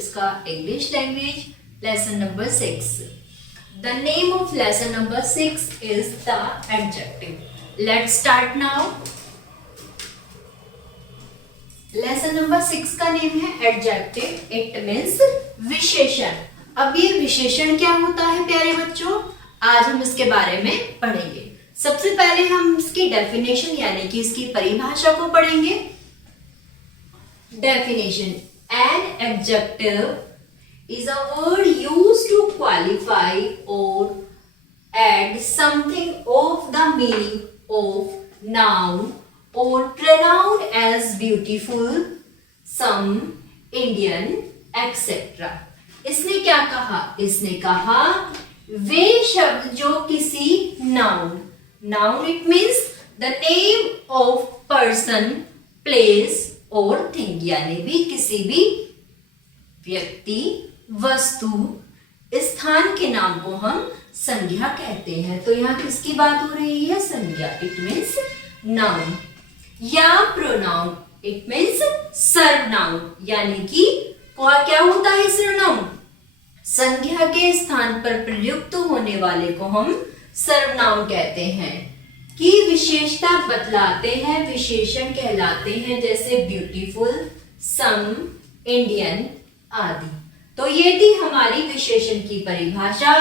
इसका English language lesson number 6। The name of lesson number 6 is the adjective. Let's start now. Lesson number 6 का name है adjective. It means विशेषण। अब ये विशेषण क्या होता है प्यारे बच्चों, आज हम इसके बारे में पढ़ेंगे। सबसे पहले हम इसकी डेफिनेशन यानी कि इसकी परिभाषा को पढ़ेंगे। Definition: an adjective is a word used to qualify or add something of the meaning of noun or pronounced as beautiful, some, Indian, etc. इसने क्या कहा? इसने कहा वे शब्द जो किसी noun it means the name of person, place और thing, यानी भी किसी भी व्यक्ति, वस्तु, स्थान के नाम को हम संज्ञा कहते हैं। तो यहाँ किसकी बात हो रही है? संज्ञा। It means noun. या प्रोनाउन इट मीन्स सर्वनाउन, यानी कि क्या होता है सर्वनाउन? संज्ञा के स्थान पर प्रयुक्त होने वाले को हम सर्वनाउन कहते हैं। कि विशेषता बतलाते हैं, विशेषण कहलाते हैं, जैसे ब्यूटीफुल, सम, इंडियन आदि। तो ये थी हमारी विशेषण की परिभाषा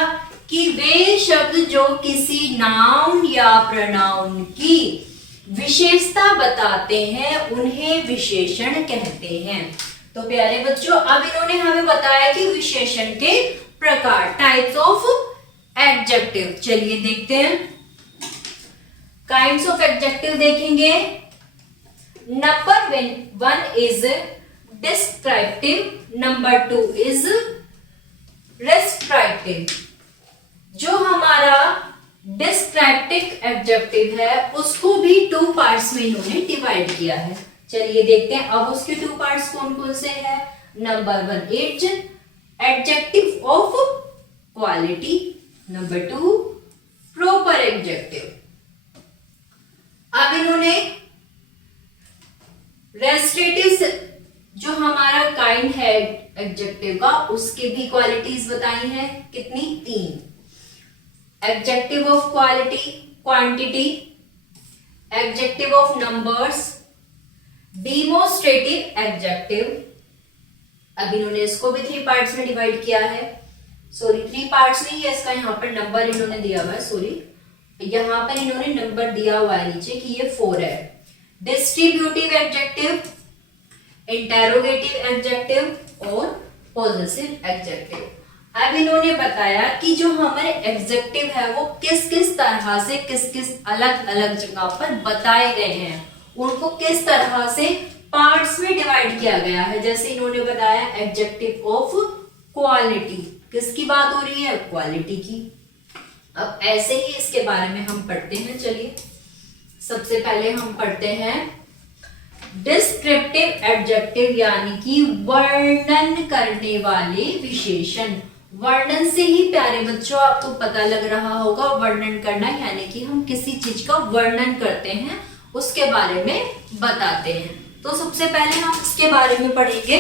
कि वे शब्द जो किसी नाउन या प्रोनाउन की विशेषता बताते हैं उन्हें विशेषण कहते हैं। तो प्यारे बच्चों, अब इन्होंने हमें बताया कि विशेषण के प्रकार, टाइप्स ऑफ एडजेक्टिव। चलिए देखते हैं। काइंड्स ऑफ एडजेक्टिव देखेंगे। Number 1 is descriptive, number 2 is restrictive. जो हमारा डिस्क्रिप्टिव एडजेक्टिव है उसको भी 2 पार्ट्स में इन्होंने डिवाइड किया है। चलिए देखते हैं अब उसके 2 पार्ट्स कौन कौन से हैं। Number 1 is adjective of quality, number 2 proper adjective. अब इन्होंने रेस्ट्रिक्टिव जो हमारा काइंड है एडजेक्टिव का, उसके भी क्वालिटीज बताई हैं। कितनी? 3। Adjective of quality, quantity, adjective of numbers, demonstrative adjective. अब इन्होंने इसको भी 3 पार्ट्स में डिवाइड किया है। 3 पार्ट्स नहीं है इसका, यहाँ पर नंबर इन्होंने दिया हुआ है। यहाँ पर इन्होंने नंबर दिया हुआ है नीचे कि ये 4 है। डिस्ट्रीब्यूटिव एडजेक्टिव, इंटेरोगेटिव एडजेक्टिव और पॉजेसिव एडजेक्टिव। अब इन्होंने बताया कि जो हमारे एडजेक्टिव है वो किस किस तरह से किस अलग अलग जगह पर बताए गए हैं, उनको किस तरह से पार्ट्स में डिवाइड किया गया है। जैसे इन्होंने बताया एडजेक्टिव ऑफ क्वालिटी, किसकी बात हो रही है? क्वालिटी की। अब ऐसे ही इसके बारे में हम पढ़ते हैं। चलिए सबसे पहले हम पढ़ते हैं डिस्क्रिप्टिव एडजेक्टिव, यानी कि वर्णन करने वाले विशेषण। वर्णन से ही प्यारे बच्चों आपको पता लग रहा होगा, वर्णन करना यानी कि हम किसी चीज का वर्णन करते हैं, उसके बारे में बताते हैं। तो सबसे पहले हम इसके बारे में पढ़ेंगे।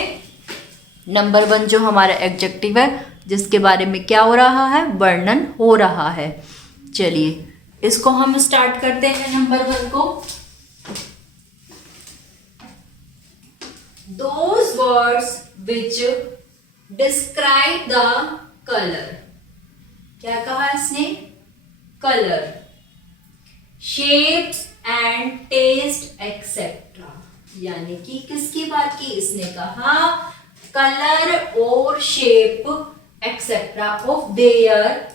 नंबर 1 जो हमारा एडजेक्टिव है जिसके बारे में क्या हो रहा है? वर्णन हो रहा है। चलिए इसको हम स्टार्ट करते हैं। नंबर 1 को, those words which describe the color। क्या कहा इसने? Colour, shapes and taste etcetera, यानी कि किसकी बात की? इसने कहा कलर और shape etcetera of their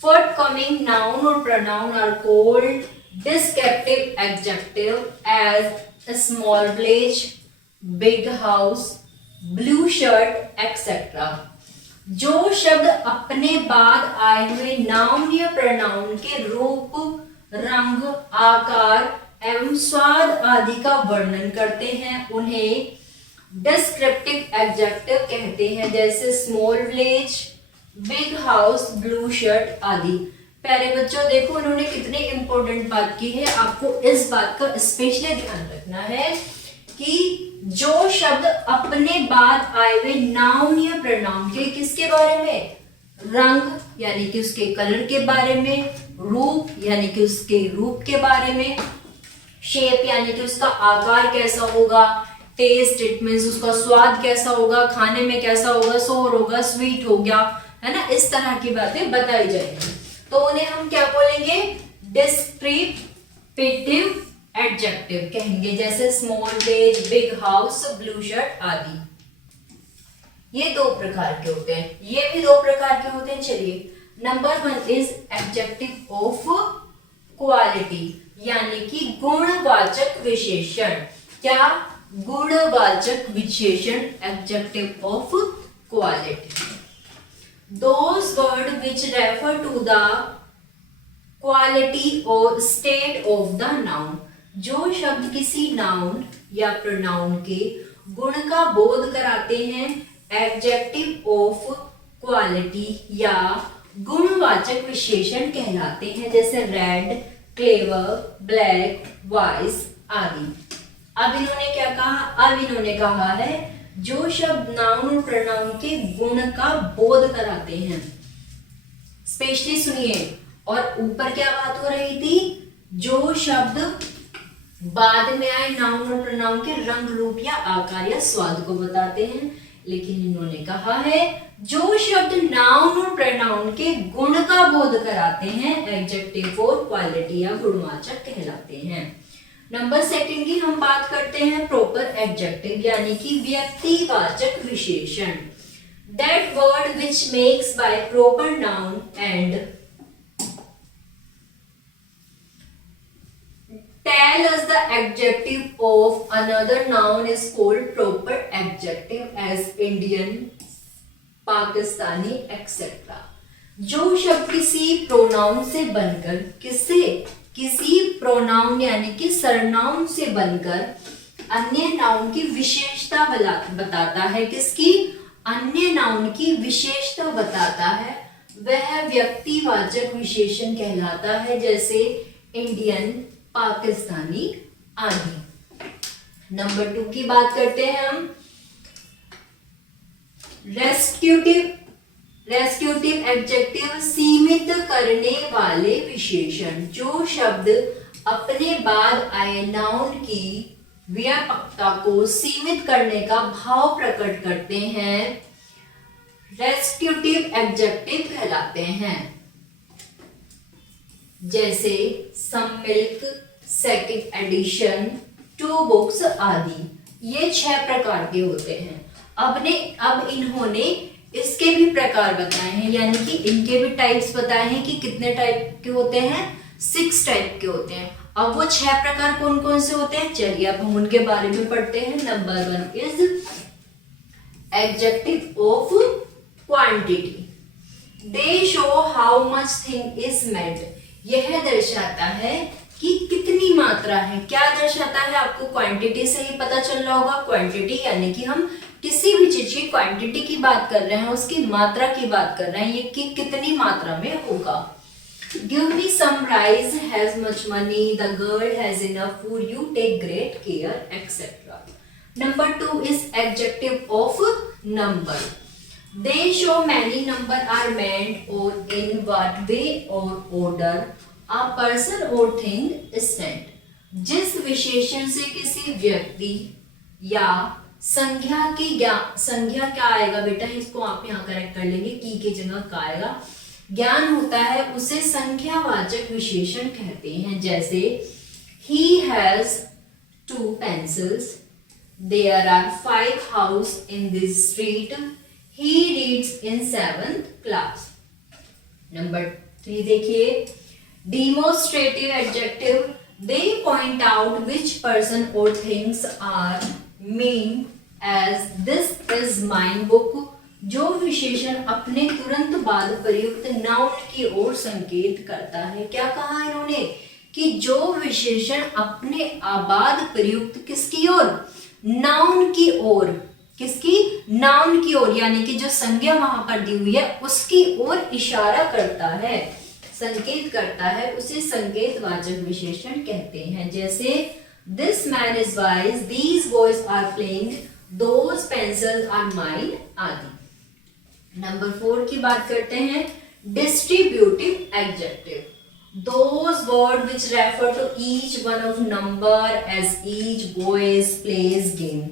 forthcoming noun or pronoun are called descriptive adjective as a small village, big house, blue shirt, etc. जो शब्द अपने बाद आए हुए नाउन या प्रोनाउन के रूप, रंग, आकार एवं स्वाद आदि का वर्णन करते हैं उन्हें डिस्क्रिप्टिव एडजेक्टिव कहते हैं, जैसे small village, big house, blue shirt आदि। प्यारे बच्चों देखो उन्होंने कितनी इंपॉर्टेंट बात की है, आपको इस बात का स्पेशली ध्यान रखना है कि जो शब्द अपने बाद आए हुए नाउन या प्रोनाउन के किसके बारे में, रंग यानी कि उसके कलर के बारे में, रूप यानी कि उसके रूप के बारे में, शेप यानी कि उसका आकार कैसा होगा, टेस्ट इट मीन्स उसका स्वाद कैसा होगा, खाने में कैसा होगा, सोर होगा, स्वीट हो गया, है ना, इस तरह की बातें बताई जाएंगी। तो उन्हें हम क्या बोलेंगे, डिस्क्रिप्टिव एडजेक्टिव कहेंगे, जैसे small vase, big house, blue shirt आदि। ये दो प्रकार के होते हैं, ये भी दो प्रकार के होते हैं। चलिए, number 1 is adjective of quality, यानी कि गुणवाचक विशेषण। क्या, गुणवाचक विशेषण, adjective of quality. Those words which refer to the quality or state of the noun, जो शब्द किसी नाउन या प्रोनाउन के गुण का बोध कराते हैं, एडजेक्टिव ऑफ क्वालिटी या गुणवाचक विशेषण कहलाते हैं, जैसे रेड, क्लेवर, ब्लैक, वाइस आदि। अब इन्होंने क्या कहा, अब इन्होंने कहा है जो शब्द नाउन और प्रोनाउन के गुण का बोध कराते हैं। स्पेशली सुनिए, और ऊपर क्या बात हो रही थी, जो शब्द बाद में आए नाउन और प्रोनाउन के रंग, रूप या आकार या स्वाद को बताते हैं, लेकिन इन्होंने कहा है जो शब्द नाउन और प्रोनाउन के गुण का बोध कराते हैं, एडजेक्टिव और क्वालिटी या गुणवाचक कहलाते हैं। नंबर 2 की हम बात करते हैं प्रॉपर एडजेक्टिव, यानी कि व्यक्तिवाचक विशेषण। That word which makes by proper noun and tell us the adjective of another noun is called proper adjective as Indian, Pakistani, etc. जो शब्द किसी प्रोनाउन से बनकर, किसी प्रोनाउन यानी कि सरनाउन से बनकर अन्य नाउन की विशेषता बताता है, किसकी, अन्य नाउन की विशेषता बताता है, वह व्यक्तिवाचक विशेषण कहलाता है, जैसे इंडियन, पाकिस्तानी आदि। नंबर 2 की बात करते हैं हम, रेस्ट्रिक्टिव एडजेक्टिव, सीमित करने वाले विशेषण। जो शब्द अपने बाद आए नाउन की व्यापकता को सीमित करने का भाव प्रकट करते हैं, रेस्ट्रिक्टिव एडजेक्टिव कहलाते हैं, जैसे some milk, second edition, 2 books आदि। ये 6 प्रकार के होते हैं। अब इन्होंने इसके भी प्रकार बताए हैं, यानी कि इनके भी टाइप्स बताए हैं कि कितने टाइप के होते हैं, 6 टाइप के होते हैं। अब वो 6 प्रकार कौन कौन से होते हैं, चलिए अब हम उनके बारे में पढ़ते हैं। Number 1 is adjective of quantity. They show how much thing is made. यह दर्शाता है कि कितनी मात्रा है। क्या दर्शाता है, आपको क्वांटिटी से ही पता चल रहा होगा। क्वांटिटी यानी कि हम किसी भी चीज की क्वांटिटी की बात कर रहे हैं, उसकी मात्रा की बात कर रहे हैं, ये कि कितनी मात्रा में होगा। Give me some rice, has much money, the girl has enough food, you take great care, etcetera. Number 2 is adjective of number. They show many number are meant or in what way or order a person or thing is sent. जिस विशेषण से किसी व्यक्ति या संख्या क्या आएगा बेटा, इसको आप यहाँ करेक्ट कर लेंगे, की जगह का आएगा, ज्ञान होता है, उसे संख्यावाचक विशेषण कहते हैं। जैसे he has 2 pencils, there are 5 houses in this street, he reads in 7th class. Number 3 देखिए, demonstrative adjective, they point out which person or things are mean as this is my book. जो विशेषण अपने तुरंत बाद प्रयुक्त noun की ओर संकेत करता है। क्या कहा इन्होंने कि जो विशेषण अपने आबाद प्रयुक्त किसकी ओर, नाउन की ओर, किसकी, नाउन की ओर, यानी कि जो संज्ञा वहां पर दी हुई है उसकी ओर इशारा करता है, संकेत करता है, उसे संकेतवाचक विशेषण कहते हैं। जैसे This man is wise. These boys are playing. Those pencils are mine. आदि। नंबर 4 की बात करते हैं। Distributive adjective, those words which refer to each one of number as each boys plays game.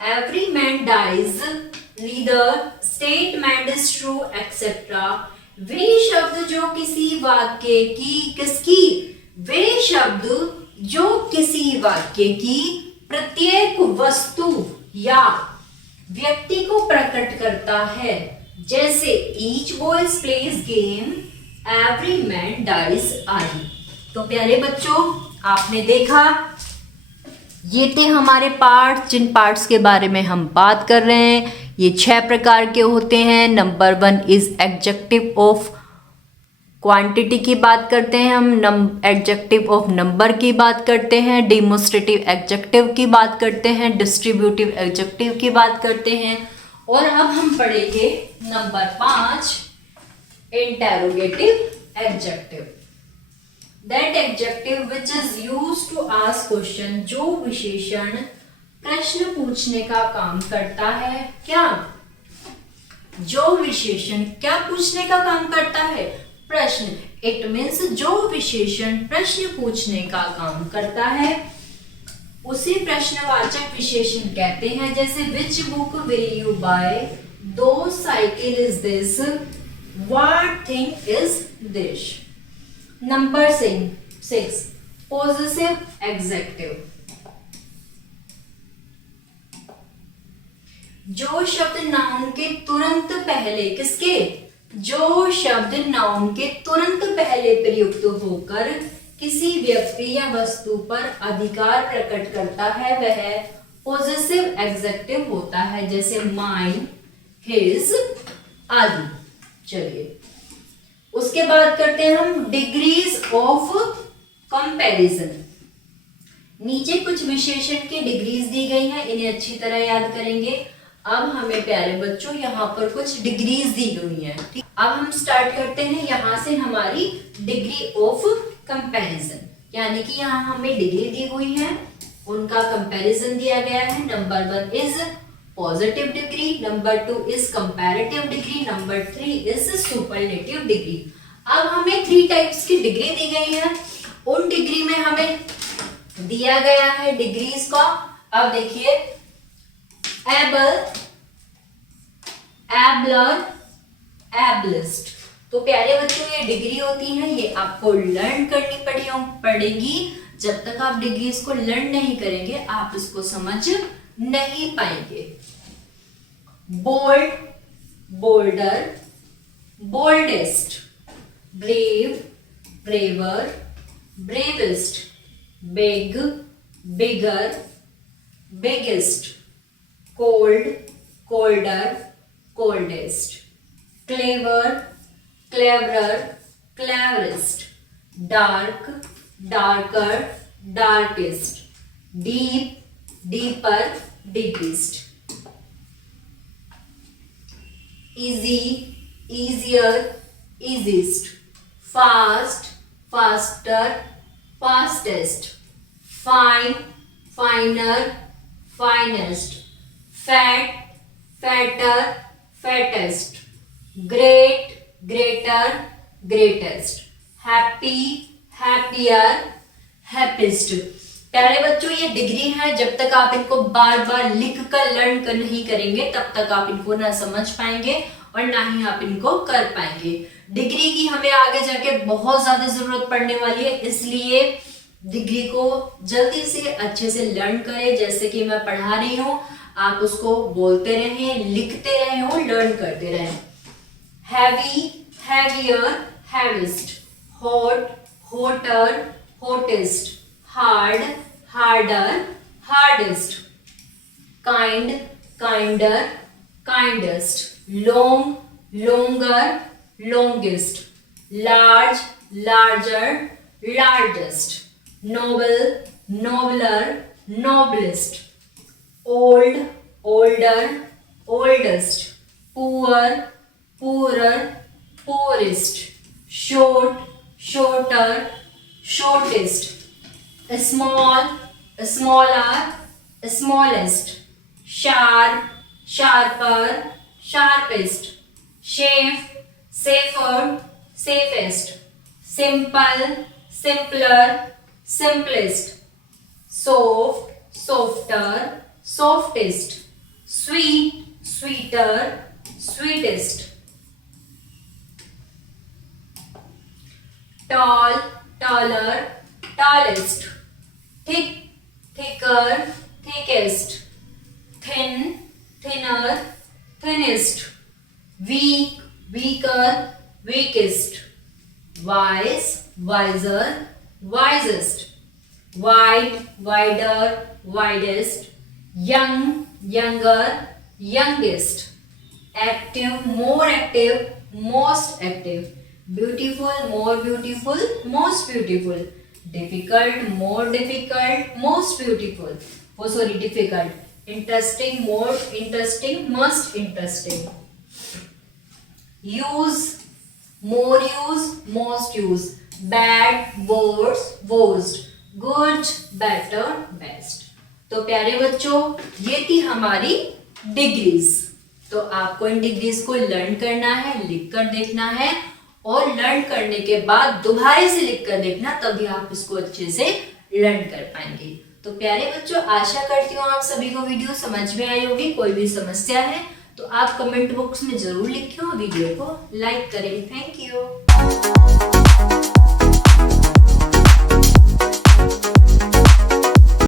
Every man dies, neither statement is true, etc. वे शब्द जो किसी वाक्य की किसकी वे शब्द जो किसी वाक्य की प्रत्येक वस्तु या व्यक्ति को प्रकट करता है, जैसे each boys plays game, every man dies आदि। तो प्यारे बच्चों, आपने देखा ये थे हमारे पार्ट्स, जिन पार्ट्स के बारे में हम बात कर रहे हैं। ये 6 प्रकार के होते हैं। Number 1 is adjective of quantity की बात करते हैं हम, एडजेक्टिव ऑफ नंबर की बात करते हैं, डिमोस्ट्रेटिव एडजेक्टिव की बात करते हैं, डिस्ट्रीब्यूटिव एडजेक्टिव की बात करते हैं। और अब हम पढ़ेंगे number 5, interrogative adjective, that adjective which is used to ask question, जो विशेषण प्रश्न पूछने का काम करता है। क्या जो विशेषण क्या पूछने का काम करता है? प्रश्न। इट मीन्स जो विशेषण प्रश्न पूछने का काम करता है उसे प्रश्नवाचक विशेषण कहते हैं। जैसे which book will you buy, दो cycle is this, what thing is this? Number 6 possessive adjective, जो शब्द नाउन के तुरंत पहले किसके जो शब्द नाउन के तुरंत पहले प्रयुक्त होकर किसी व्यक्ति या वस्तु पर अधिकार प्रकट करता है वह पोजेसिव एडजेक्टिव होता है। जैसे माइन, हिज आदि। चलिए उसके बाद करते हैं हम डिग्रीज ऑफ कंपैरिजन। नीचे कुछ विशेषण की डिग्रीज दी गई हैं, इन्हें अच्छी तरह याद करेंगे। अब हमें प्यारे बच्चों यहाँ पर कुछ डिग्रीज दी गई हैं। ठीक, अब हम स्टार्ट करते हैं यहाँ से हमारी डिग्री ऑफ कंपैरिजन, यानी कि यहाँ हमें डिग्री दी हुई है, उनका कंपैरिजन दिया गया है। Number 1 is positive degree, number 2 is comparative degree, number 3 is superlative degree. अब हमें 3 टाइप्स की डिग्री दी गई है। उन डिग्री में हमें दिया गया है डिग्रीज का। अब देखिए एबल, एबलर, एबलिस्ट। तो प्यारे बच्चों ये डिग्री होती है, ये आपको लर्न करनी पड़ेगी। जब तक आप डिग्रीज को लर्न नहीं करेंगे आप इसको समझ नहीं पाएंगे। Bold, bolder, boldest, brave, braver, bravest, big, bigger, biggest, cold, colder, coldest, clever, cleverer, cleverest, dark, darker, darkest, deep, deeper, deepest, easy, easier, easiest, fast, faster, fastest, fine, finer, finest, fat, fatter, fattest, great, greater, greatest, happy, happier, happiest। प्यारे बच्चों ये degree है, जब तक आप इनको बार बार लिख कर लर्न कर नहीं करेंगे तब तक आप इनको ना समझ पाएंगे और ना ही आप इनको कर पाएंगे। डिग्री की हमें आगे जाके बहुत ज्यादा जरूरत पड़ने वाली है, इसलिए डिग्री को जल्दी से अच्छे से लर्न करें। जैसे कि मैं पढ़ा रही हूँ, आप उसको बोलते रहें, लिखते रहें और लर्न करते रहें। Heavy, heavier, heaviest, hot, voter, hottest, hard, harder, hardest, kind, kinder, kindest, long, longer, longest, large, larger, largest, noble, nobler, noblest, old, older, oldest, poor, poorer, poorest, short, shorter, shortest, small, smaller, smallest, sharp, sharper, sharpest, safe, safer, safest, simple, simpler, simplest, soft, softer, softest, sweet, sweeter, sweetest, tall, taller, tallest, thick, thicker, thickest, thin, thinner, thinnest, weak, weaker, weakest, wise, wiser, wisest, wide, wider, widest, young, younger, youngest, active, more active, most active, beautiful, more beautiful, most beautiful, difficult, more difficult, most beautiful. Oh, sorry, difficult. Interesting, more interesting, most interesting. Use, more use, most use. Bad, worse, worst. Good, better, best. तो प्यारे बच्चों, ये थी हमारी degrees. तो आपको इन degrees को learn करना है, लिख कर देखना है, और लर्न करने के बाद दोबारा से लिख कर देखना, तभी आप इसको अच्छे से लर्न कर पाएंगे. तो प्यारे बच्चों, आशा करती हूँ आप सभी को वीडियो समझ में आई होगी. कोई भी समस्या है तो आप कमेंट बॉक्स में जरूर लिखें और वीडियो को लाइक करें. Thank you.